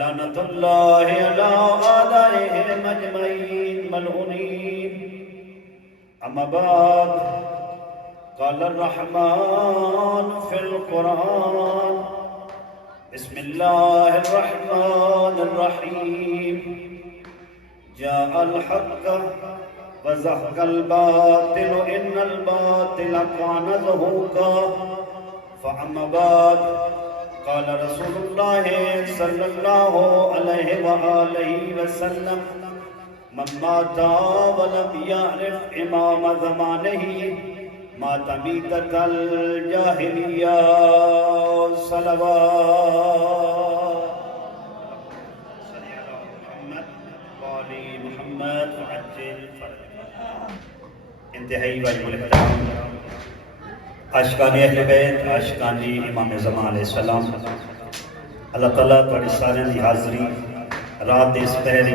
ولعنة الله على أعدائهم أجمعين ملعونين. أما بعد، قال الرحمن في القرآن: بسم الله الرحمن الرحيم. جاء الحق وزهق الباطل إن الباطل كان زهوقا. فأما بعد، قال رسول الله صلى الله عليه وآله وسلم: من مات ولم يعرف إمام زمانه مات ميتة الجاهلية. صلوات محمد وآل محمد وعجل فرجهم. انتہائی واجب الاحترام عاشقان اہل بیت، عاشقان امام زمان علیہ السلام، اللہ تعالیٰ تھوڑی سارے دی حاضری رات دے اس پہر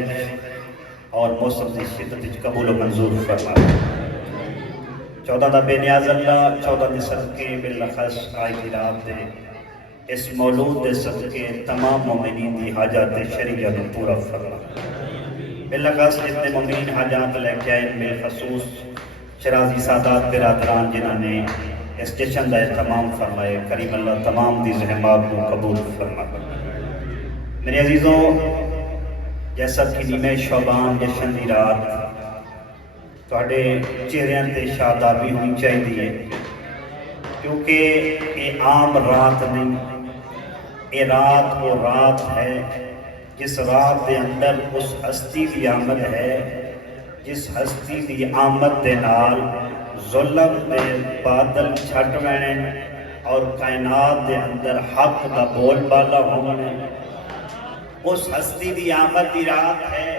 اور موسم دی شدت قبول و منظور فرمائے. 14 دا بے نیاز اللہ، 14 دے صدقے بالخص آئی کی رات دے اس مولود دے صدقے تمام مومنین دی حاجات شریعہ میں پورا فرمائے. بالخص اتنے مومنین حاجات لے کے آئے بالخصوص شرازی سادات برادران جنہوں نے اس جشن دا اہتمام فرمائے. کریم اللہ تمام دی زحمات کو قبول فرمائے. میرے عزیزوں، جیسا کہ نیمہ شعبان جشن دی رات تھوڑے چہریاں تے شادابی ہونی چاہیے، کیونکہ یہ عام رات نہیں، یہ رات وہ رات ہے جس رات دے اندر اس ہستی دی آمد ہے جس ہستی دی آمد دے نال ظلم دے بادل چھٹ وینے اور کائنات دے اندر حق دا بول بالا ہونے. اس ہستی دی آمد دی رات ہے،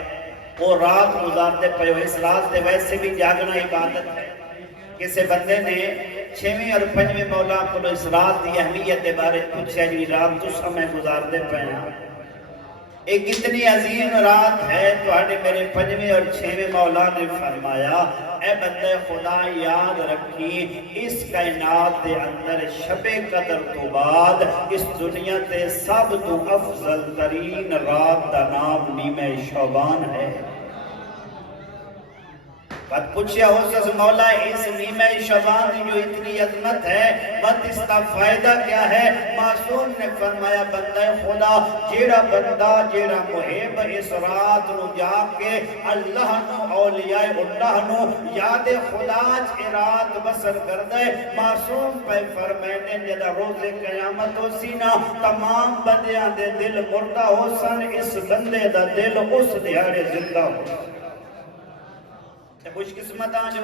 وہ رات گزارتے پہ اس رات دے ویسے بھی جاگنا عبادت ہے. کسی بندے نے 6ویں اور 5ویں مولا کو اس رات دی اہمیت دے بارے پوچھا جی رات تو سمیں گزارتے پہ ہیں. ایک اتنی عظیم رات ہے تو میرے 5ویں اور 6ویں مولا نے فرمایا: اے بندے خدا یاد رکھی، اس کائنات دے اندر شب قدر تو بعد اس دنیا تے سب تو افضل ترین رات دا نام نیمہ شعبان ہے. بات پوچھیا ہو سس مولا اس نیمہ شعبان جو اتنی عظمت ہے بات اس کا فائدہ کیا ہے؟ معصوم نے فرمایا: بندہ خدا جیڑا بندہ جیڑا محب اس رات نو جا کے اللہ نو اولیاء اللہ نو یاد خدا رات بسر کر دے. معصوم پہ فرمائنے جدا روز قیامت ہو سینا تمام بندیاں دے دل مردہ ہو سن، اس بندے دا دل اس دیہاڑے زندہ ہو. خوش قسمت جو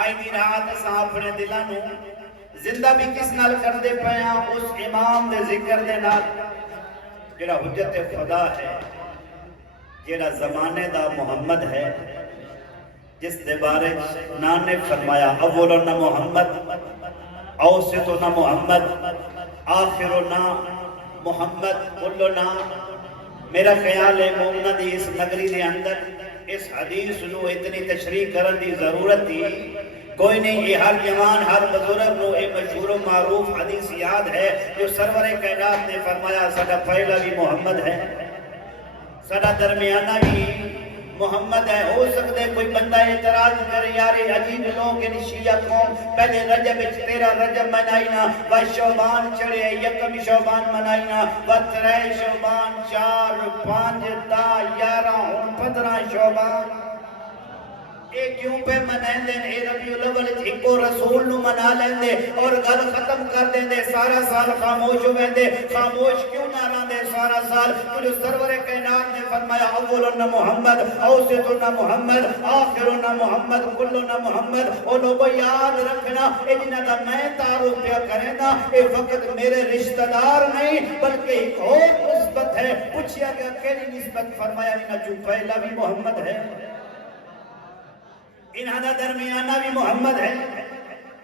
آئی دی رات اساں اپنے دلانو زندہ بھی کس نال کر دے پیا اس امام دے ذکر دے نال جڑا حجت خدا ہے، جڑا زمانے دا محمد ہے، جس دے بارے نان نے فرمایا: اولنا محمد، اوسطنا محمد، آخرنا محمد، کلنا. میرا خیال ہے مومنہ دی اس نگری دے اندر اس حدیث نو اتنی تشریح کرن دی ضرورت تھی کوئی نہیں. یہ ہر جوان ہر بزرگ نو ایک مشہور و معروف حدیث یاد ہے جو سرور کائنات نے فرمایا: ساڈا پہلا بھی محمد ہے، ساڈا درمیانہ بھی محمد ہے. ہو سکتے کوئی بندہ اعتراض کرے یار عجیب لوگ ان شیعہ قوم پہلے رجب 13 رجب منائینا، و شعبان چڑھے 1 شعبان منائینا، و 3 شعبان 4 5 10 11 15 شعبان. اے کیوں پہ منائیں دیں؟ اے ربیع الاول ایکو رسول نو منا لیں دے اور گل ختم کر دیں دے، سارا سال خاموش ہوئے دے. خاموش کیوں نہ رہاں دے سارا سال؟ جو سرور کائنات نے فرمایا: اولنا محمد، اوسطنا محمد، آخرنا محمد، کلنا محمد. اور لوگوں یاد رکھنا اے جنہ دا میں تعارف پیا کریں نا اے فقط میرے رشتہ دار نہیں بلکہ ایک اور نسبت ہے. پوچھیا گیا کیلی نسبت؟ فرمایا انہاں جو پہلا بھی محمد ہے، انہاں دا درمیانہ بھی محمد ہے،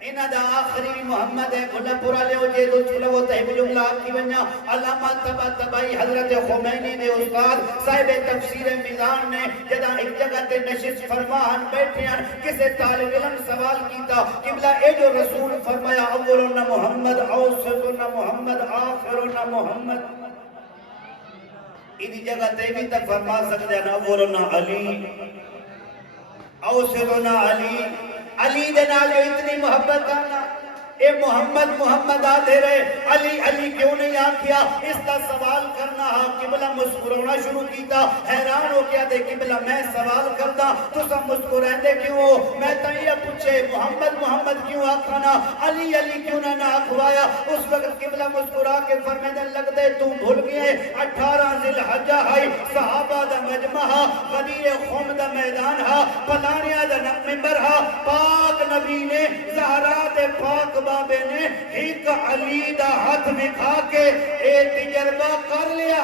انہاں دا آخری بھی محمد ہے. بھلا پورا لے ہو جے دو چھلو ہوتا ہے جملہ آپ کی ونیا. علامہ طباطبائی حضرت خمینی نے استاد صاحب تفسیر میزان نے جدا ایک جگہ تے نشست فرمان بیٹھے ہیں، کسے طالب علم سوال کیتا قبلہ اے جو رسول فرمایا: اولنا محمد، اوسطنا محمد، آخرنا محمد. ادھی جگہ تے بھی تک فرما سکتے ہیں اولنا علی اوسطنا علی علی دے نال جو اتنی محبت آنا اے محمد محمد آدھے رہے علی علی کیوں نہیں آکھیا اس کا سوال کرنا ہاں قبلہ مسکرونا شروع کیتا حیران ہو گیا دے قبلہ میں سوال کرتا تو سب مسکرائیں دے کیوں میں تیہ پوچھے محمد محمد کیوں آکھانا علی علی کیوں نہ آکھوایا اس وقت قبلہ مسکرا کے فرمیدن لگ دے تو بھول گئے 18 ذی الحجہ ہے صحابہ دا مجمع ہا غدیر خم دا میدان ہا پلانیہ دا ممبر ہا پاک نبی نے زہرا دے پاک بابے نے ایک علی دا ہاتھ دکھا کے اے تجربہ کر لیا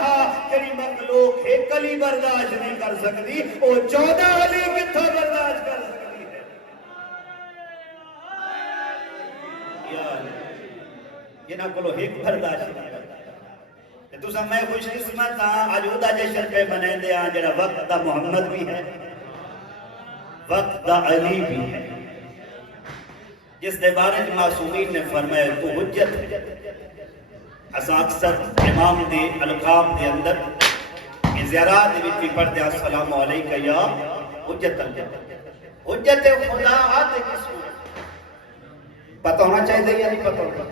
کہ مخلوق ایک علی برداشت نہیں کر سکتی وہ 14 علی کتھا برداشت کر سکتی ہے یہ نہ کلو ایک برداشت نہیں کرتا تو سب میں خوش قسمت ہاں آجودہ جشن پہ بنے دے ہاں جڑا وقت دا محمد بھی ہے وقت دا علی بھی ہے جس دے بارے معصومین نے فرمایا تو حجت ہے اسا اکثر امام دی القاب دے اندر زیارات بھی پڑھتے السلام علیکہ یا حجت حجت خدا آتے کس کو پتہ ہونا چاہیے یا نہیں پتہ ہونا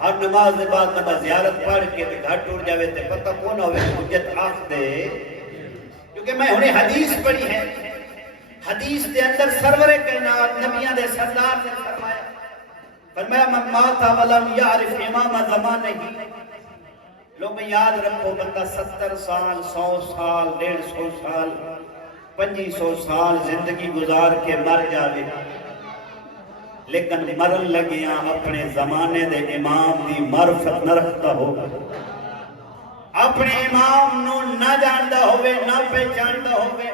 ہر نماز دے بعد بندہ زیارت پڑھ کے گھر ٹوٹ جاوے تے پتہ کون ہوئے حجت آخ دے کیونکہ میں انہیں حدیث پڑھی ہے حدیث دے اندر سرور کائنات نبیان دے سردار نے فرمایا من ماتا ولم یعرف امام زمان نہیں لوگ میں یاد رکھو بندہ 70 سال 100 سال 150 سال 500 سال زندگی گزار کے مر جاوے لیکن مرن لگیاں اپنے زمانے دے امام دی معرفت نہ رکھتا ہو اپنے امام نو نہ جاندہ ہوئے نہ پہچاندہ ہوئے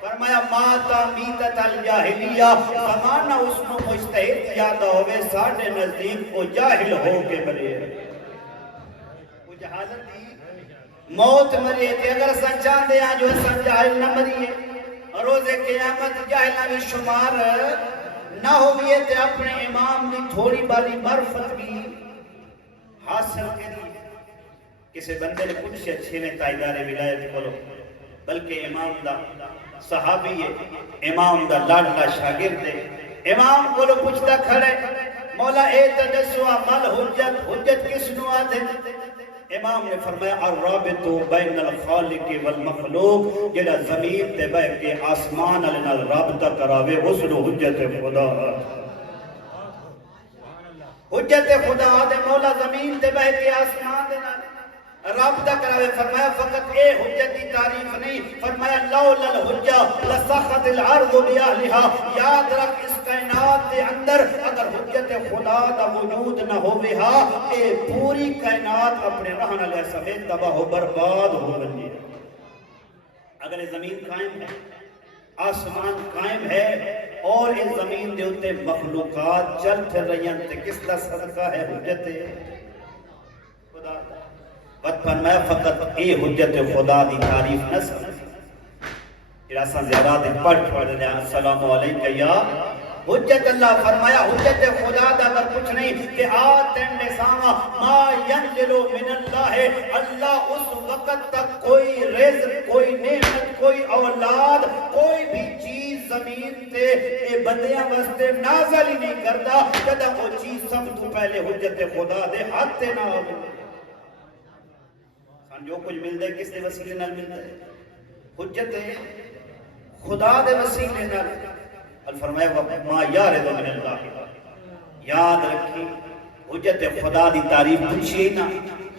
فرمایا ماتا میتت الجاہلیہ زمانہ اس میں مجتہد یادہ ہوئے ساڑھے نزدیک وہ جاہل ہو کے مرے وہ جہالت دی موت مرے تھے اگر سنچان دے آج وہ سن جاہل نہ مریے روز قیامت جاہلہ بھی شمار نہ ہوئے تھے اپنے امام نے تھوڑی باری معرفت بھی حاصل کری کسی بندے نے کچھ اچھے نے تائیدار ولایت کھولو بلکہ امام دا صحابی ہے امام دا لاڈلا شاگرد ہے امام کو لو پوچھتا کھڑے مولا اے تجسوا مل حجت کس نو آدھے امام نے فرمایا الرابط بین الخالق والمخلوق جڑا زمین تے بہ کے آسمان علینا رابطہ کراوے اس نو حجت خدا حجت خدا دے مولا زمین تے بہ کے آسمان دے رابطہ کراوے فرمایا فقط اے حجت کی تعریف نہیں فرمایا لولا الحجہ لسخت العرض بیاہلہا یاد رکھ اس کائنات کے اندر اگر حجت خدا دا وجود نہ ہوئے ہاں اے پوری کائنات اپنے رہن علیہ سمیت تباہ و برباد ہو بنی اگر زمین قائم ہے آسمان قائم ہے اور اس زمین دے ہوتے مخلوقات چل پھر رہی ہیں کس کا صدقہ ہے حجت خدا وقت فرمایا فقط اے حجت خدا دی تعریف نہ سمجھ اراسا زیارات پڑھ رہے ہیں السلام علیکہ یا حجت اللہ فرمایا حجت خدا دا اگر کچھ نہیں کہ آتن نساما ما ینزلو من اللہ اللہ اس وقت تک کوئی رزق کوئی نعمت کوئی اولاد کوئی بھی چیز زمین تے اے بندیاں واسطے نازل ہی نہیں کرتا جدہ وہ چیز سب تو پہلے حجت خدا دے ہاتھ تے نہ ہو جو کچھ مل دے کس دے وسیلے نال مل دے حجت خدا دے وسیلے نال الفرمایا ما یارد من اللہ یاد رکھی حجت خدا دی تعریف پوچھئے نا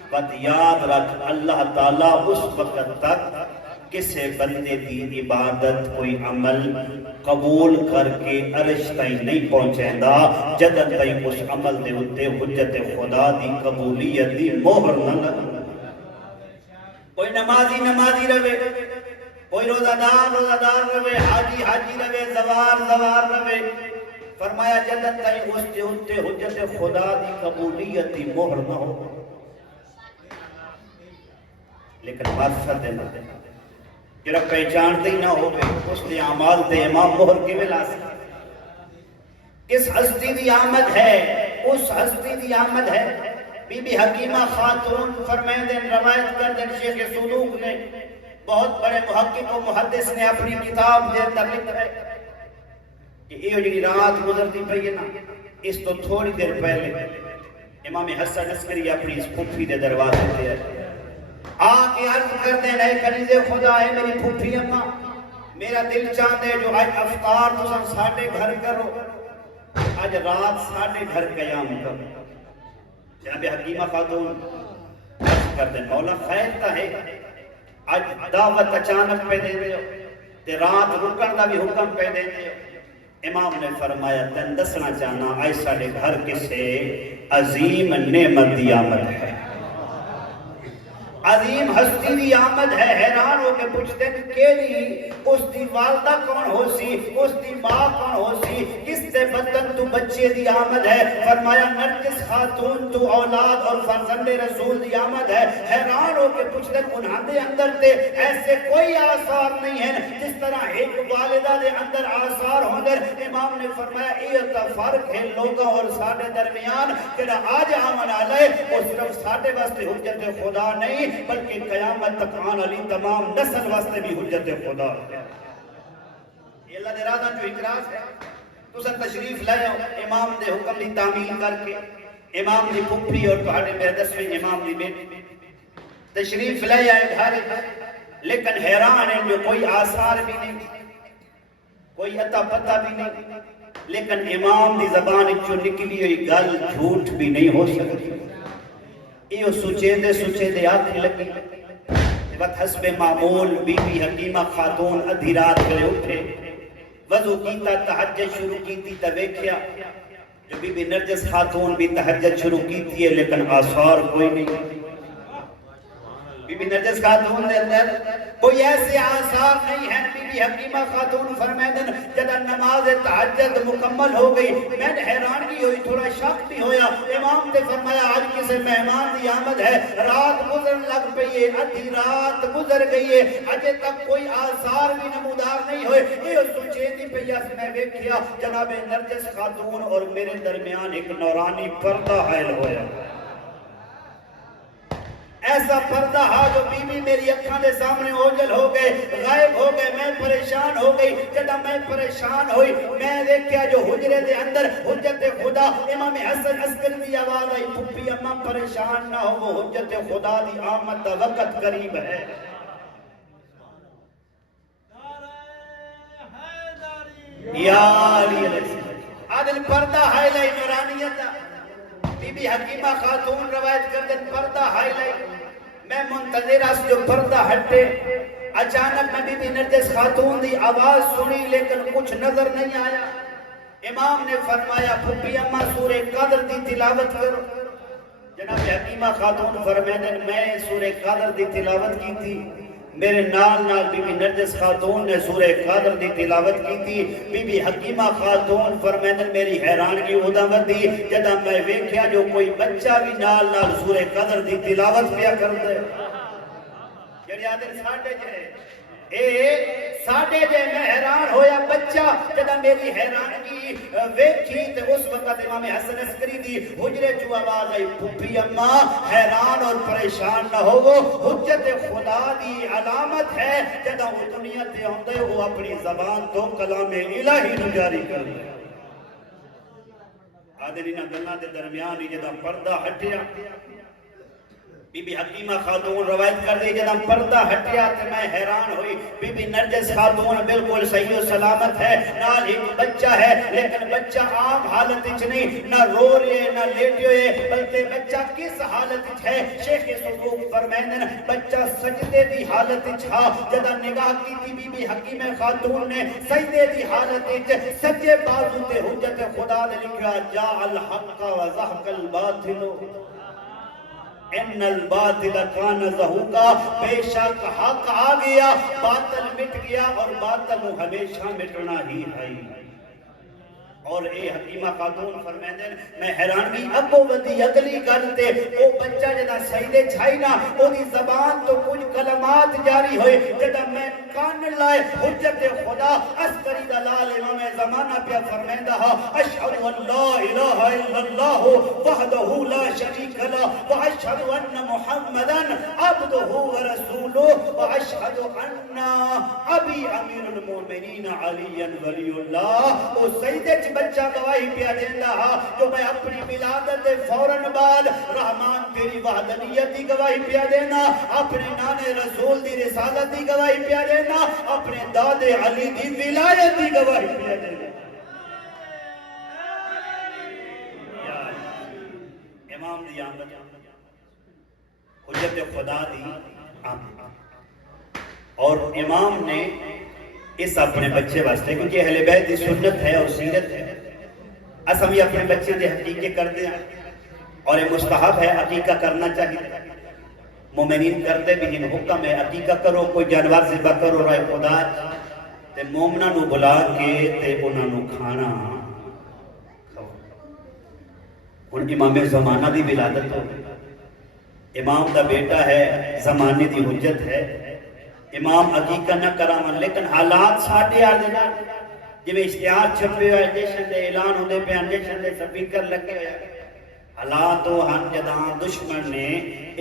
بات یاد رکھ اللہ تعالیٰ اس وقت تک کسے بندے دی عبادت کوئی عمل قبول کر کے عرش تائیں نہیں پہنچیں دا جدن تائیں اس عمل دے ہوتے حجت خدا دی قبولیت دی مہر نہ لگ کوئی نمازی نمازی روے کوئی روزہ دار روے حاجی حاجی روے زوار روے فرمایا جدت تائیں اس دے ہوتے حجت خدا دی قبولیت دی مہر نہ ہو لیکن معرفت ہے نہ جرا پہچانتے ہی نہ ہو اس نے اعمال دے امام مہر کی ملا سکتا کس ہستی دی آمد ہے اس ہستی دی آمد ہے بی بی حکیمہ خاتون فرمائیں روایت کردن شیخ صدوق نے بہت بڑے محقق و محدث نے اپنی کتاب دے اندر لکھا ہے کہ یہ جو رات گزرتی پئی ہے نا اس تو تھوڑی دیر پہلے امام حسن عسکری اپنی اس پھوپھی دے دروازے تے آ کے عرض کر دیں اے کنیز خدا ہے میری پھوپھی اماں میرا دل چاہتے جو آج افطار تو سن ساڑھے گھر کرو آج رات ساڑھے گھر قیام کرو جناب حکیمہ خاتون عرض کر دیں مولا خیر تا ہے آج دعوت اچانک پہ دے دے تے رات رکن دا بھی حکم پہ دے دے امام نے فرمایا تن دسنا چاہنا آج ساڑھے گھر کسے عظیم نعمت دی آمد ہے عظیم ہستی دی آمد ہے حیران ہو کے پوچھتے ہیں کیلی اس دی والدہ کون ہو سی اس دی ماں کون ہو سی کس سے بدن تو بچے دی آمد ہے فرمایا نرگس خاتون تو اولاد اور فرزند رسول دی آمد ہے حیران ہو کے پوچھتے ہیں انہاں دے اندر تے ایسے کوئی آثار نہیں ہیں جس طرح ایک والدہ دے اندر آثار ہوں گے امام نے فرمایا یہ فرق ہے لوگوں اور ساڑھے درمیان کہ آج آمن آلائے وہ صرف ساڑھے واسطے حجت خدا نہیں بلکہ قیامت تک آن علی تمام نسل واسطے بھی حجت خدا یہ اللہ دے رادہ جو اقراض ہے تو سن تشریف لائے امام دے حکم دی تعمیل کر کے امام دی پھپھی اور پہاڑے میرے دسویں امام دی بیٹی تشریف لائے آئے گھارے لیکن حیران ہیں جو کوئی آثار بھی نہیں کوئی عطا پتہ بھی نہیں لیکن امام دی زبان جو نکلی ہوئی گل جھوٹ بھی نہیں ہو سکتی یہ سچے دے آنکھیں لگی وقت حسب معمول بی بی حکیمہ خاتون ادھی رات کرے اٹھے وضو کیتا تہجد شروع کیتی تویکھیا جو بی بی نرجس خاتون بھی تہجد شروع کیتی ہے لیکن آثار کوئی نہیں بی بی نرجس خاتون دے اندر کوئی ایسے آثار نہیں ہیں بی بی حکیمہ خاتون فرمیدن جدہ نماز تہجد مکمل ہو گئی میں نے حیرانگی ہوئی تھوڑا شک بھی ہویا امام نے فرمایا آج کسے مہمان دی آمد ہے رات گزر لگ پئی ہے ادھی رات گزر گئی ہے اجے تک کوئی آثار بھی نمودار نہیں ہوئے یہ سوچے دی پیا سے میں دیکھیا جناب نرجس خاتون اور میرے درمیان ایک نورانی پردہ حائل ہویا ایسا پردہ ہا جو بی بی میری اکھاں دے سامنے اوجل ہو گئے غائب ہو گئے میں پریشان ہو گئی جدہ میں پریشان ہوئی میں دیکھیا جو حجرے دے اندر حجت خدا امام حسن عسکری دی آواز آئی پھپھی اماں پریشان نہ ہو وہ حجت خدا دی آمد دا وقت قریب ہے یا علی علیہ السلام عادل پردہ ہائی لائی نورانیت بی بی حکیمہ خاتون روایت کردن پردہ ہائی لائی میں منتظرہ سے جو پردہ ہٹے اچانک میں بی بی نرجس خاتون دی آواز سنی لیکن کچھ نظر نہیں آیا امام نے فرمایا پھپھی اماں سورہ قدر دی تلاوت کرو جناب حکیمہ خاتون فرمیدن میں سورہ قدر دی تلاوت کی تھی میرے نال بی بی نرجس خاتون نے سورہ قدر دی تلاوت کی تھی بی بی حکیمہ خاتون فرمیدن میری حیرانگی ادامت دی جدہ میں ویکھیا جو کوئی بچہ بھی نال سورہ قدر دی تلاوت پیا کر دے یعنی آدھر ساڑھے جے میں حیران ہویا بچہ جدہ میری حیرانگی ویکھی تے اس وقت امام حسن عسکری دی حجرے جو آواز آئی پھپھی اماں حیران اور پریشان نہ ہوگو حجت خدا دی علامت ہے جدہ وہ دنیا تے ہوندے وہ اپنی زبان تو کلام الہی نجاری کر لیا آدھرینہ گلہ دے درمیانی جدہ پردہ ہٹیا بی بی حکیمہ خاتون روایت کر دی جدہ پردہ ہٹیا تے میں حیران ہوئی بی بی نرجس خاتون بالکل صحیح و سلامت ہے نال ایک بچہ ہے لیکن بچہ عام حالت اچھ نہیں نہ رو رہے نہ لیٹے ہوئے بلکہ بچہ کس حالت اچھ ہے شیخ صدوق فرمائن بچہ سجدے دی حالت اچھ ہا جدہ نگاہ کی تھی بی بی حکیمہ خاتون نے سجدے دی حالت اچھ سجے بازو تے حجت خدا نے لکھا جا الحق و زحق الباطل ان الباطل کان زہوقا بے شک حق آ گیا باطل مٹ گیا اور باطل ہمیشہ مٹنا ہی ہے اور اے حکیمہ خاتون فرمیدن میں حیرانی اب وہ ودی اگلی کرتے وہ بچہ جدہ سیدے چھائی نا وہ دی زبان تو کچھ کلمات جاری ہوئے جدہ میں کان لائے حجت خدا عسکری دلال امام زمانہ پہ فرمیندہ اشہد ان لا الہ الا اللہ وحدہ لا شریک لہ واشہد ان محمدا عبدہ ورسولہ واشہد ان ابی امیر المومنین علی ولی اللہ. وہ سیدے چ بچہ گواہی پیا دیندہ جو میں اپنی ولادت فوراً بعد رحمان تیری وحدانیت دی گواہی پیا دینا, اپنے نانے رسول دی رسالت دی گواہی پیا دینا, اپنے دادے علی دی ولایت دی گواہی پیا دینا. امام دی آمد حجت خدا دی آمد, اور امام نے اس اپنے بچے واسطے, کیونکہ اہل بیت دی سنت ہے اور سیرت ہے, اسم یہ اپنے بچے دے حقیقے کر دیں, اور یہ مستحب ہے, عقیقہ کرنا چاہیے. مومنین کرتے بھی ہیں, حکم ہے عقیقہ کرو, کوئی جانور ذبح کرو رائے خدا تے مومنہ نو بلا کے تے انہاں نو کھانا کھاؤ. ان امام زمانہ دی ولادت ہو, امام دا بیٹا ہے, زمانے دی حجت ہے, امام عقیقہ نہ کراون, لیکن حالات ساڑھے آ دینا جب اشتہار چھپے ہوئے جیشن دے اعلان ہونے پہ جیشن دے سپیکر لگے ہوئے, حالات ہو ہن جداں دشمن نے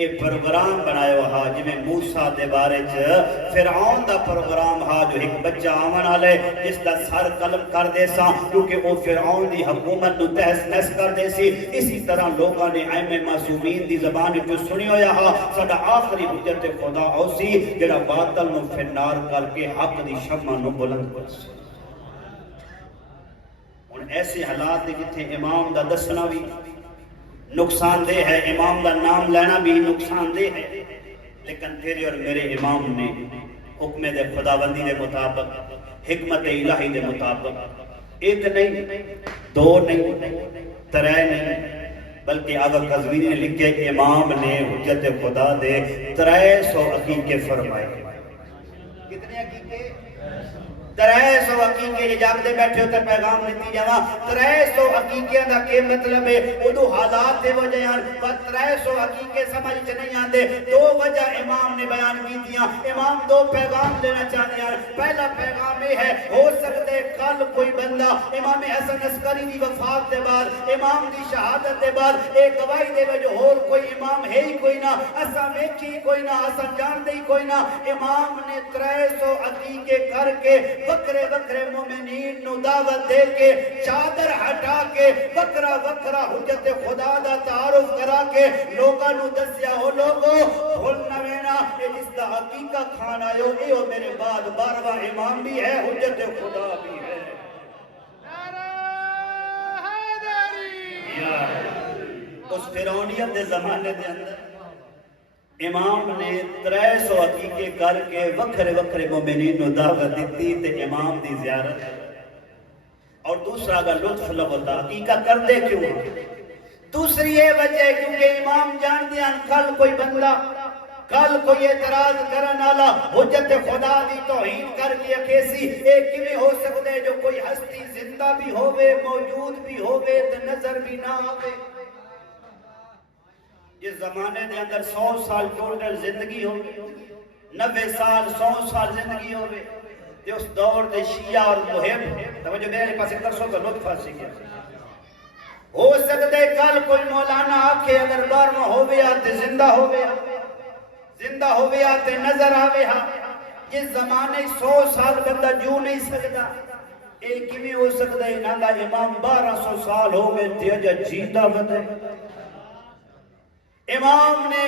ایک پروگرام بنایا ہوا جی موسیٰ دے بارے فرعون دا پروگرام ہا جو ایک بچہ آمن آلے جس دا سر قلب کر دے سا, کیونکہ وہ فرعون دی حکومت نو تحس نحس کر دے سی. اسی طرح لوگاں نے ائمہ معصومین دی زبان جو سنی ہویا ہا ساڈا آخری حجت خدا او سی جڑا باطل نو فنار کر کے حق دی شمع نو بلند کر سی. ان ایسے حالات دے جتھے امام دا دسنا بھی نقصان دہ ہے, امام دا نام لینا بھی نقصان دہ ہے, لیکن تیرے اور میرے امام نے حکم دے خداوندی دے مطابق, حکمت الہی دے مطابق, ایک نہیں, دو نہیں, ترے نہیں, بلکہ آغا قزوینی نے لکھے امام نے حجت خدا دے 300 عقیقے فرمائے. کتنے عقیقے؟ 300 عقیقے. یہ جاگتے بیٹھے ہوتے پیغام لیتی جانا 300 عقیقے دا کے مطلب ہے ادو حالات دے وجہ یار 300 عقیقے سمجھ چ نہیں آندے. دو وجہ امام نے بیان کی دیا. امام دو پیغام دینا چاہتے ہیں. پہلا پیغام یہ ہے, ہو سکتے کل کوئی بندہ امام حسن عسکری دی وفات دے بعد, امام دی شہادت دے بعد ایک گواہی دے جو اور کوئی امام ہے ہی کوئی نہ, اسا ویکھی کوئی نہ, اسا جانتے ہی کوئی نہ. امام نے 300 عقیقے کر کے وکرے وکرے مومنین نو دعوت دے کے چادر ہٹا کے وکرا وکرا حجت خدا دا تعارف کرا کے لوگاں نو دسیا, ہو لوگو بھولنا وینا اے جس دا عقیقہ کھانا یو اے ہو میرے بعد 12واں امام بھی ہے, حجت خدا بھی ہے. اس فرعونیت دے زمانے دے اندر امام نے 300 عقیقے کر کے وکھرے وکھرے مومنین نو دعوت دیتی تے امام دی زیارت. اور دوسرا اگر لطف لگتا عقیقہ کر دے کیوں؟ دوسری یہ وجہ ہے کیونکہ امام جان دیا کل کوئی بندہ, کل کوئی اعتراض کرن والا حجت خدا دی توہین کر کے کیسی ایک کیویں ہو سکتا ہے جو کوئی ہستی زندہ بھی ہوئے, موجود بھی ہوئے تے نظر بھی نہ آوے. جس زمانے دے اندر 100 سال ٹوٹل زندگی ہوگی, 90 سال 100 سال زندگی ہوگی, تے اس دور دے شیعہ اور محب توجہ میرے پاس کر سو تو لطف حاصل کیا. ہو سکتا ہے کل کوئی مولانا آکھے اگر 12واں ہوئے آتے زندہ ہوئے, زندہ ہوئے آتے نظر آوے ہاں. جس زمانے 100 سال بندہ جو نہیں سکتا, ایک کیویں ہو سکتا ہے انہاں دا امام 1200 سال ہو گئے تے اجا جیتا بدے. امام نے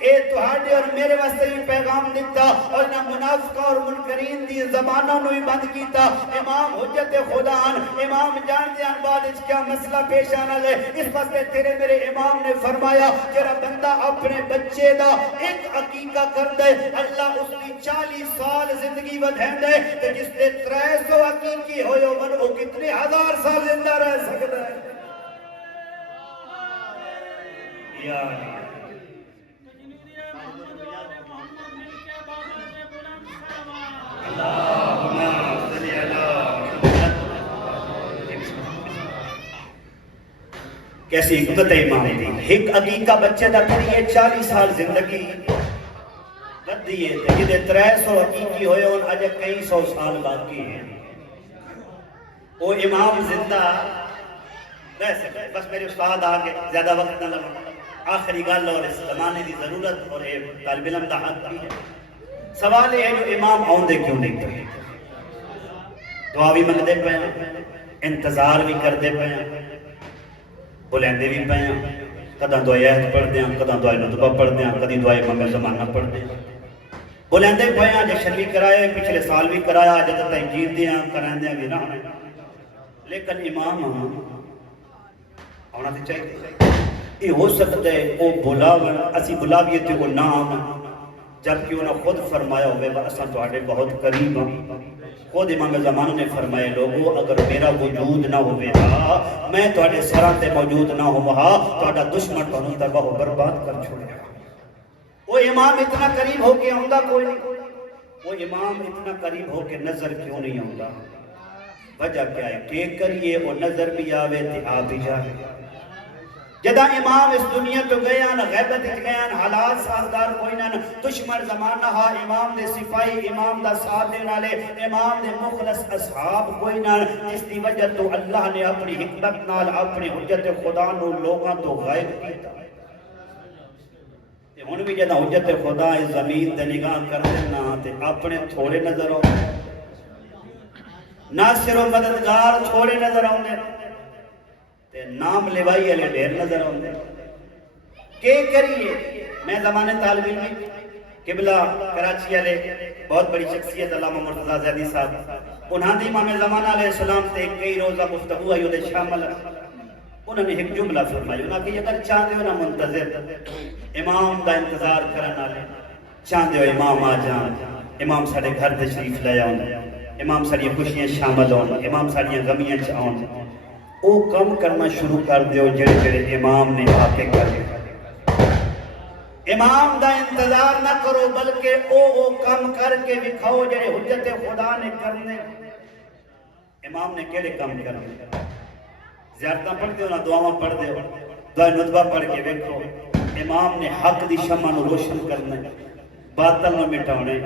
اے تہاڈے اور میرے واسطے بھی پیغام دیتا اور نہ منافقہ اور منکرین دی زبانوں نو ہی بند کیتا. امام حجت خدا ان, امام جانتے ہیں بعد اس کیا مسئلہ پیش آنا لے. اس واسطے تیرے میرے امام نے فرمایا جڑا بندہ اپنے بچے دا ایک عقیقہ کر دے اللہ اس کی 40 سال زندگی ودھین دے, تے جس دے 300 عقیقی ہوئے وہ کتنے ہزار سال زندہ رہ سکتا ہے. یا کیسی حکمت امام دی. ایک عقیقہ بچے دا کریے 40 سال زندگی بدی ہے, جدے 300 عقیقی ہوئے ان اجے کئی 100 سال باقی ہیں. وہ امام زندہ رہ سکتے. بس میرے استاد آگے زیادہ وقت نہ لگا. آخری گل اور اس زمانے کی ضرورت اور طالب علم کا حق بھی ہے. سوال یہ ہے جو امام آؤندے کیوں نہیں کرتے؟ دعا بھی منگتے پے ہیں, انتظار بھی کرتے پے ہیں, بلندے بھی پے ہیں. کداں دعائے عہد پڑھتے ہیں, کداں دعائے نطبہ پڑھتے ہیں, کدی دعائے امام زمانہ پڑھتے ہیں. بلندے پے ہیں, جشن بھی کرائے, پچھلے سال بھی کرایا, جد تنجید دیا کرائیں بھی نہ. لیکن امام آنا تو چاہیے. یہ ہو سکتا ہے وہ بلاون اسی بلاویے تے وہ نام جبکہ انہوں نے خود فرمایا ہوئے اساں تواڈے بہت قریب ہاں. خود امام زمانہ نے فرمائے لوگو اگر میرا وجود نہ ہوئے ہا میں تواڈے سراں تے موجود نہ ہوا تواڈا دشمن تانوں تباہ و برباد کر چھوڑے گا. وہ امام اتنا قریب ہو کے آندا کوئی نہیں. وہ امام اتنا قریب ہو کے نظر کیوں نہیں آندا؟ وجہ کیا ہے کہ کریے وہ نظر بھی آوے تے آ بھی جائے. جدا امام اس دنیا تو گیا نا غیبت گیا نا حالات سازدار کوئی نہ دشمن زمانہ ہا امام دے سپاہی امام دا ساتھ دینے والے امام دے مخلص اصحاب کوئی نہ جس دی وجہ تو اللہ نے اپنی حکمت نال اپنی حجت خدا نو لوگاں تو غائب کیتا. ہن بھی جدا حجت خدا اس زمین تے نگاہ کرتے نا تے اپنے تھوڑے نظر آؤ ناصر و مددگار تھوڑے نظر آؤ نام لیوائی علی ڈیر نظر آؤں. کہ کریے میں زمانے طالب علم قبلہ کراچی علی بہت بڑی شخصیت علامہ مرتضیٰ زیدی صاحب انہاں دی امام زمانہ علیہ السلام تے کئی روزہ گفتگو آئی دے شامل. انہوں نے ایک جملہ فرمائی انہاں کہ اگر چاہتے ہو نا منتظر امام دا انتظار کرنا لے چاہتے ہو امام آ جان امام ساڑے گھر تشریف لے آؤں امام ساڑی خوشیاں شامل ہوں امام ساڑی غمیاں چاہوں او کم کرنا شروع کر دیو جڑے جڑے امام نے آ کے کر دیا. امام دا انتظار نہ کرو بلکہ او کم کر کے دکھاؤ جڑے حجت خدا نے کرنے. امام نے کیڑے کم کرنے؟ زیارتاں پڑھ دیو نا دعاواں پڑھ دیو دعائے نطبہ پڑھ کے دیکھو. امام نے حق دی شمع نو روشن کرنے باطل نو مٹانے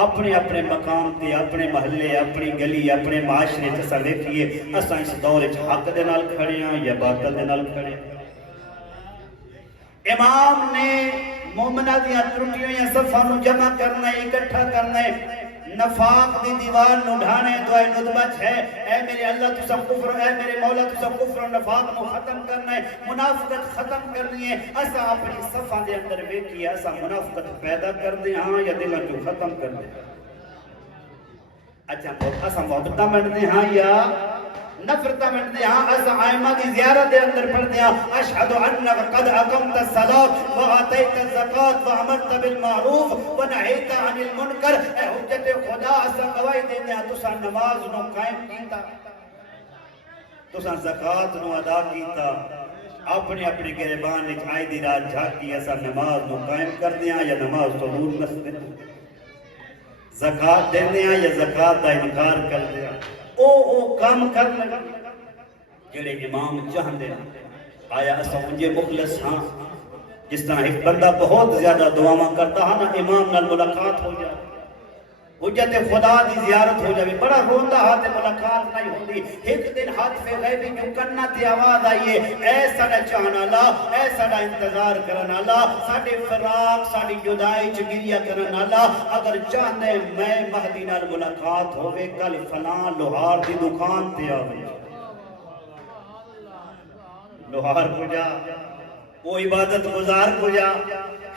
اپنے اپنے مقام تے اپنے محلے اپنی گلی اپنے معاشرے تسا دیکھیے اساں اس دور وچ حق دے نال کھڑے ہاں یا باطل دے نال کھڑے. امام نے مومنہ دیاں ٹوٹی ہوئی صفاں نو جمع کرنا اکٹھا کرنا نفاق دی دیوار نو ڈھانے دعائے نطبت ہے اے میرے اللہ تو سب کفر اے میرے مولا تو سب کفر نفاق نو ختم کرنا ہے منافقت ختم کرنی ہے. اسا اپنی صفحہ دے اندر بیٹھی اسا منافقت پیدا کر دیں ہاں یا دلوں جو ختم کر دیں. اچھا اسا محبتہ منٹ دیں ہاں یا نفرتہ منٹ دیں ہاں. اسا آئمہ کی زیارت دے اندر پڑھ دیں ہاں اشہدو انک قد اقمت الصلاة وآتیت الزکاة وعمرت بالمعروف ونہیت عن المنکر. اے حجت خدا اسا گواہی دیں ہاں تسا نماز نو قائم کیتا تسا زکاة نو ادا کیتا اپنے اپنے گریبان وچ آئی دی رات جھاکی اسا نماز نو قائم کر دیں یا نماز تو دور نس دیں زکاة دیں یا زکاة دا انکار کر دیں. او کام کرنے جڑے امام چاہندے آیا اسا مجھے مخلص ہاں جس طرح ایک بندہ بہت زیادہ دعاواں کرتا ہاں نا امام نال ملاقات ہو جائے حجت خدا دی زیارت ہو جائے بڑا روندا ہاتھ ملاقات نہیں ہوندی. ایک دن ہاتھ پہ غیبی جو کرنا تے آواز آئیے اے ساڑا چاہنا اللہ اے ساڑا انتظار کرنا اللہ ساڑے فراق ساڑی جدائی چگریہ کرنا اللہ اگر چاہنے میں مہدی نال ملاقات ہوئے کل فلان لوہار دی دکان تے آوے لوہار کو جا وہ عبادت گزار کو جا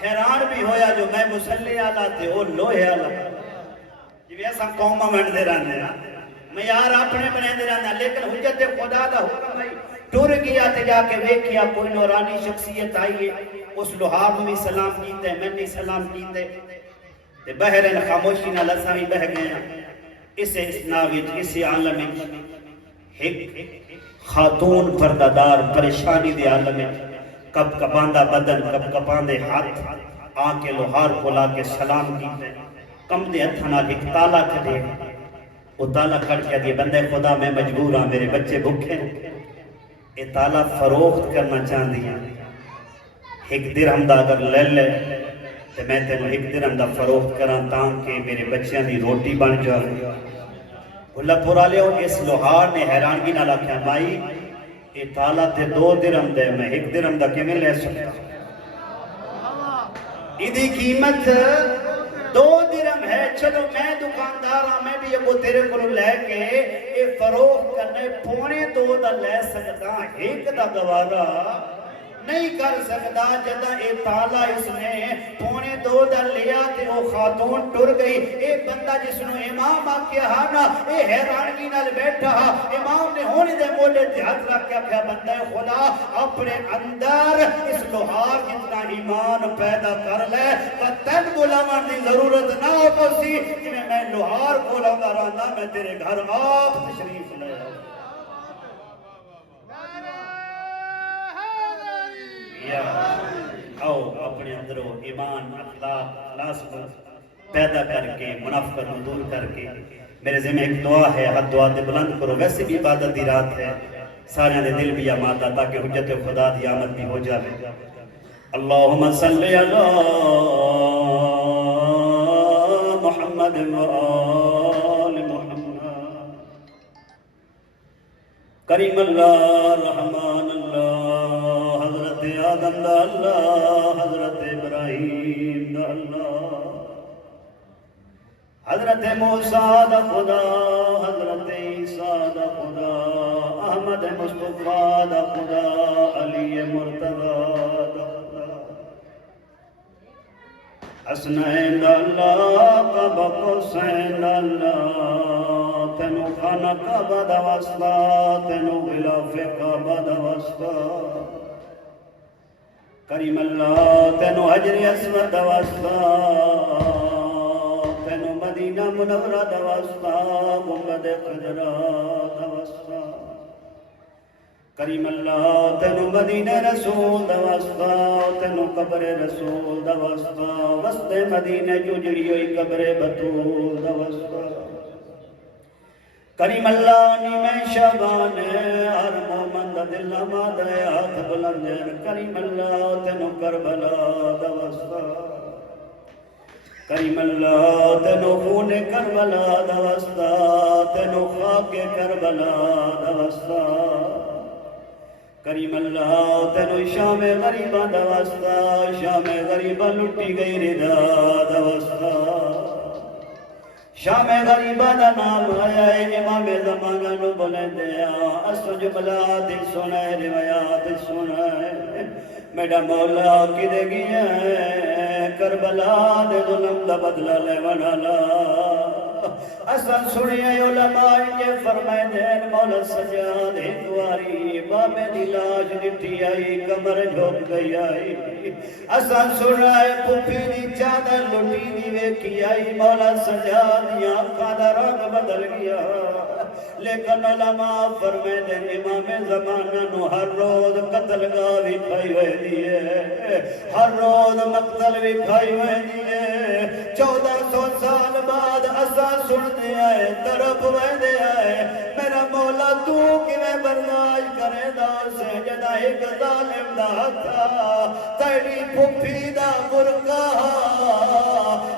حیران بھی ہویا جو میں مسلی آلہ تے وہ لوہے آلہ جی ایسا قومہ منڈے رہنے معیار اپنے بنے رہنا لیکن حجت خدا دا حکم ہے ٹور گیا تے جا کے ویکھیا کوئی نورانی شخصیت آئی ہے اس لوہار بھی سلام کیتے میں نے سلام کیتے تے بہرن خاموشی نہ لسا بھی بہ گئے اسے اسناویج اسے عالم ایک خاتون پردادار پریشانی دے عالم کب کپاندہ بدن کب کپاندے ہاتھ آکے لوہار کو لا کے سلام کیتے کم دے اتھانا ایک تالا کھڑے وہ تالا کھڑ کے دیئے بندے خدا میں مجبور ہاں میرے بچے بھوکے اے تالا فروخت کرنا چاہن دیا ایک درہم دا اگر لے لے تو میں تینوں ایک درہم دا فروخت کران تاں کہ میرے بچیاں دی روٹی بن جائے اللہ پورا لے اس لوہار نے حیرانگی نہ رکھا بھائی یہ تالا تے 2 درہم دے میں 1 درہم دا کیویں لے سکتا ایدی قیمت 2 درہم ہے چلو میں دکاندار ہاں میں بھی ابو تیرے کو لے کے یہ فروخت کرنے 2.25 دا لے سکتا 1 دا گوارا نہیں کر سکتا جدہ اے تالا اس نے 2.25 دا لیا تے وہ خاتون ٹر گئی اے بندہ جس نے امام آکیا ہانا اے حیرانگی نال بیٹھا امام نے ہونے دے موڑے تے ہاتھ رکھ کے کہا بندہ خدا اپنے اندر اس لوہار جتنا ایمان پیدا کر لے تن بلاوان دی ضرورت نہ ہو پسی میں لوہار کو لگا رہا میں تیرے گھر آپ تشریف لے آؤ اپنے اندروں ایمان اخلاق اخلاص پیدا کر کے منافقت دور کر کے میرے ذمہ ایک دعا ہے حد دعا دے بلند کرو ویسے بھی عبادت دی رات ہے سارے دے دل بھی آمادہ تاکہ حجت خدا دی آمد بھی ہو جائے اللہم صلی علی محمد و آل محمد کریم اللہ رحمان اللہ حضرت آدم دا اللہ حضرت ابراہیم دا اللہ حضرت موسیٰ دا خدا حضرت عیسیٰ دا خدا احمد مصطفیٰ دا خدا علی مرتضیٰ دا خدا حسنین دا اللہ قب قسین دا اللہ تنو خانہ کعبہ دا واسطہ تنو غلاف کعبہ دا واسطہ کریم اللہ تینو حجر اسود دواستا تینو مدینہ منورہ دواستا گنبد خجرہ دواستا کریم اللہ تینو مدینہ رسول دواستا تینو قبر رسول دواستا وسط مدینہ جو جڑی ہوئی قبر بطول دواستا کریم اللہ نیمہ شعبان ہر مومن دا دل آماد ہے ہاتھ بلندین کریم اللہ تینو کربلا دوستا کریم اللہ تینو خون کربلا دوستا تینو خاک کربلا دوستا کریم اللہ تینو شام غریبہ دوستا شام غریبہ لٹی گئی ردا دوستا شام غریبہ دا نام آیا ہے امام زمانہ نو بولے دیا اسو جملات سنائے روایات سنائے میڈا مولا کی دے گیا ہے کربلا دے ظلم دا بدلہ لے ونالا اصل سنیے علماء یہ فرمائے دین مولا سجاد ہندواری بابے دی لاش نٹی آئی کمر جھوک گئی آئی اصل سنائے پپی دی چادر لٹی دی ویکی آئی مولا سجاد یا آقا رنگ بدل گیا لیکن علماء فرمائے دین امام زمانہ نو ہر روز قتل گاوی کھائی ہوئے دیئے ہر روز مقتل بھی کھائی ہوئے دیئے 1400 سال بعد اصل سن دے آئے طرف ویدے آئے میرا مولا تو کی میں برداشت کرے دا سے جدا ایک ظالم دا تھا تیری پھپی دا برکا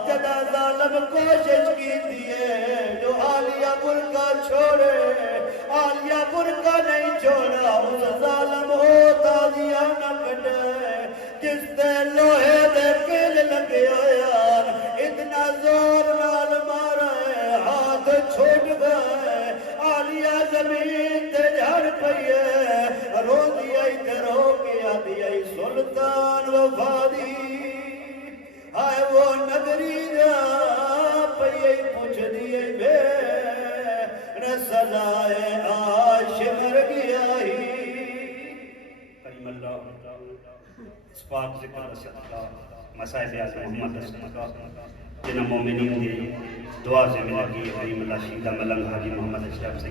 جدا ظالم کوشش کی دیئے جو آلیہ برکا چھوڑے آلیہ برکا نہیں چھوڑا اس ظالم ہوتا دیا نہ کٹے جس دے لوہے دے کل لگے آیا اتنا زور نال مارا ہے ہاتھ چھوٹ گئے آلیہ زمین تے جھڑ پئیے رو دیائی تے رو کیا دیائی سلطان وفادی آئے وہ نگری جا پئیے پوچھ دیئے بے رسلائے آش مر گیا ہی کریم اللہ اس پاک ذکر صدقہ مسائل اعظم محمد رسول اللہ جنہ مومنین دی دعا سے ملا کی کریم اللہ شیدہ ملنگ حاجی محمد اشرف سے